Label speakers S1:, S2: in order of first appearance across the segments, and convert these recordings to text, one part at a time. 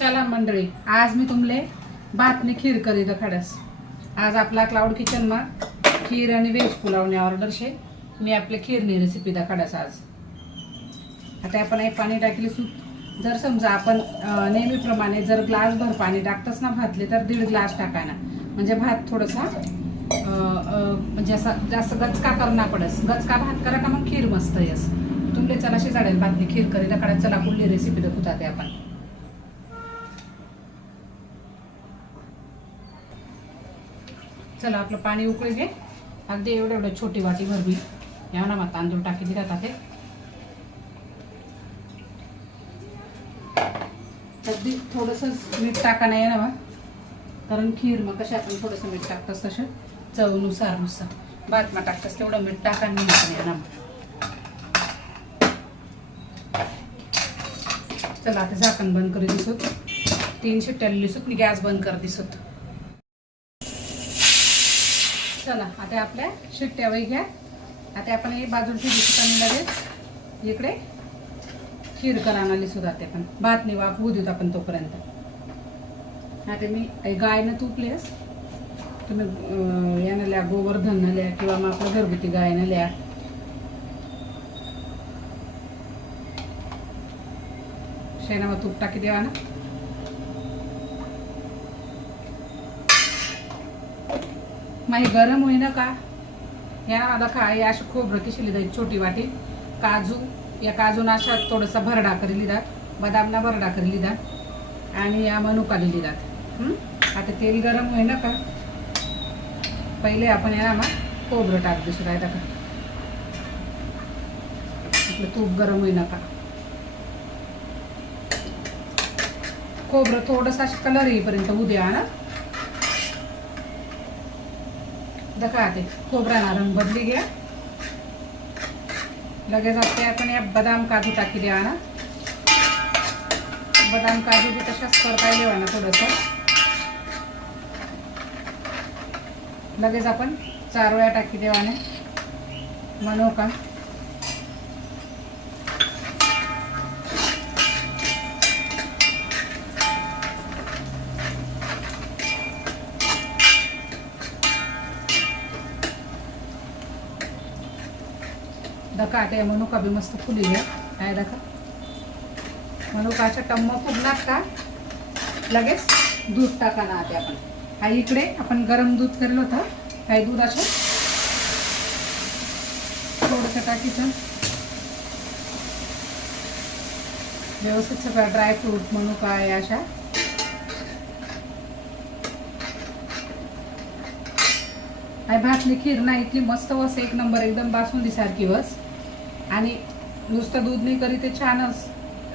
S1: चला मंडळी आज मी तुमले भातने खीर करी दखाडस आज आपला क्लाउड किचनमा खीर आणि व्हेज पुलावने ऑर्डर शे. मी आपले खीरनी रेसिपी दखाडस आज. आता आपण एक पाणी टाकले सूप जर समजा आपण नेहमीप्रमाणे जर ग्लासभर पाणी टाकतच ना भातले तर दीड ग्लास टाकायना. म्हणजे भात थोडासा म्हणजे असा जास्त गचका करणार पडस. गचका भात करा का मग खीर मस्त येस. तुमले चला शिजाडेल भातनी खीर करी दखाडस चला कुठली रेसिपी दाखवता ते आपण. चला आपलं पाणी उकळी घे. अगदी एवढं एवढं छोटी वाटी भरवी या ना मग तांदूळ टाकी दिला ते? अगदी थोडंसं मीठ टाका नाही ना मग कारण खीर मग कशा आपण थोडंसं मीठ टाकतोस तसं. चवनुसार नुसार भात मग टाकतोस तेवढं मीठ टाका नाही या ना चला आता झाकण बंद करू दिसत तीन शिट्ट्या दिसत मी गॅस बंद कर दिसत चला आता आपल्या शिट्ट्या वही घ्या. आता आपण हे बाजूला दिसत लगेच इकडे खीर करायला सुद्धा ते पण भात नाही वाफ होऊ देत आपण तोपर्यंत. आता मी गायनं तुपलेस तुम्ही यानं लिहा गोवर्धन लिहा किंवा मग आपलं घरगुती गायनं लिहा. शेणावर तूप टाकी देवा ना. माही गरम होईना का? या मला काय अशी खोबरं किशली जाईल छोटी वाटी. काजू या काजून अशा थोडंसं भरडा करी लिहितात बदामना भरडा करी लिहितात आणि या मनुका लिहितात जात आता तेल गरम होईना का? पहिले आपण या मग खोबरं टाक दिसू राहता का? आपलं तूप गरम होईना का? खोबरं थोडंसं कलर येईपर्यंत उद्या ना दका ते खोबरा रंग बदली घ्या लगेच असते आपण या बदाम काजू टाकी द्या ना बदाम काजू बी तशाच करता येवा ना थोडंसं लगेच आपण चार वेळा टाकी देवाने म्हणू का। देखा ते मनुका भी मस्त फुली है काय दका मनुकाच्या टम्म फुगणार का? लगेच दूध टाका ना ते आपण. हा इकडे आपण गरम दूध केलं होतं. काही दूध असं थोडंसं टाकीचं. व्यवस्थित सगळं ड्रायफ्रूट मनुका आहे अशा. आई भातली खीर ना इतली मस्त वस एक नंबर एकदम बासुंदीसारखी वस. आणि नुसतं दूध नाही करी ते छानच.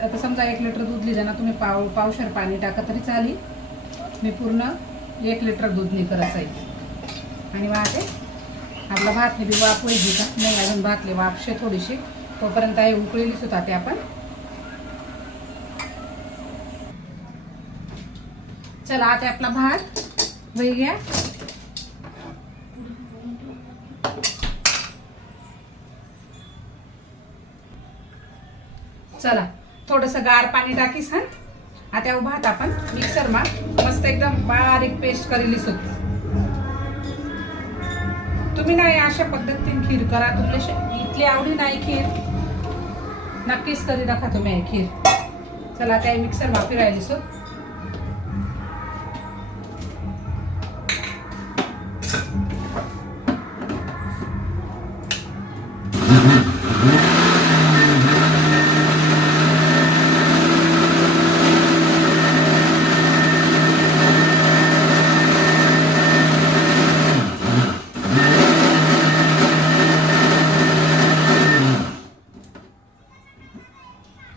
S1: आता समजा एक लिटर दूध लिहिलं ना तुम्ही पाव पावशर पाणी टाका तरी चाली मी पूर्ण एक लिटर दूध नाही करत आहे आणि वाटे आपला भात बी वाफ होईल का? नाही अजून भातले वापशे थोडीशी. तोपर्यंत आहे उकळीलीच होता ते आपण. चला आता आपला भात वेगळ्या घ्या चला थोडंसं गार पाणी टाकीस हा? आता उभा भात आपण मिक्सर मा. मस्त एकदम बारीक पेस्ट करेली होती तुम्ही नाही अशा पद्धतीने खीर करा तुमच्या इथली आवडी नाही खीर. नक्कीच करी नका तुम्ही खीर. चला त्या मिक्सर मा फिरायली सो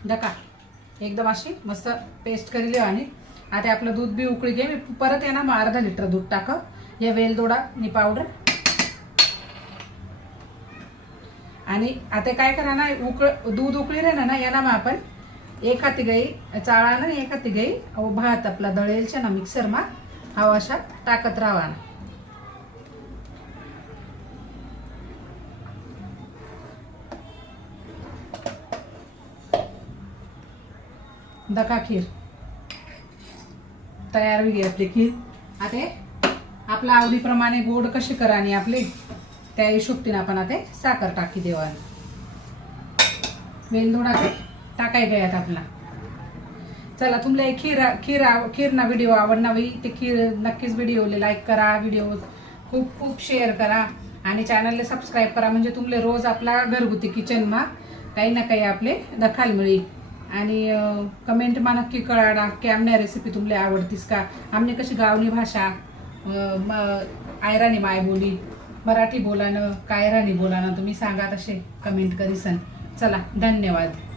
S1: डका एकदम अशी मस्त पेस्ट करी आणि आता आपलं दूध बी उकळी घे. मी परत आहे ना मग अर्धा लिटर दूध टाक हे वेलदोडा नि पावडर आणि आता काय करा ना उकळ दूध उकळी रे ना यांना मग आपण एक हाती गाई चाळा ना एक हाती गाई भात आपला दळेलच्या ना मिक्सर मा हा अशा टाकत राहा ना दका खीर. तयार होईल आपली खीर. आता आपल्या आवडीप्रमाणे गोड कशी करा आणि आपले त्या हिशोबतीनं आपण आता साखर टाकी देवा वेलदोडा ते टाकाय गयात आपला. चला तुमला एक खीर खीर आव- खीरना व्हिडिओ आवडणावी ते खीर नक्कीच व्हिडिओले लाईक करा व्हिडिओ खूप खूप शेअर करा आणि चॅनलला सबस्क्राईब करा. म्हणजे तुमले रोज आपला घरगुती किचनमा काही ना काही आपले दखाल मिळेल आणि कमेंट मा नक्की कळाडा की आमने रेसिपी तुमले आवडतीस का? आमने कशी गावनी भाषा म- आयराणी माय बोली मराठी बोलानं कायराणी बोलानं तुम्ही सांगा तसे कमेंट करीसन. चला धन्यवाद.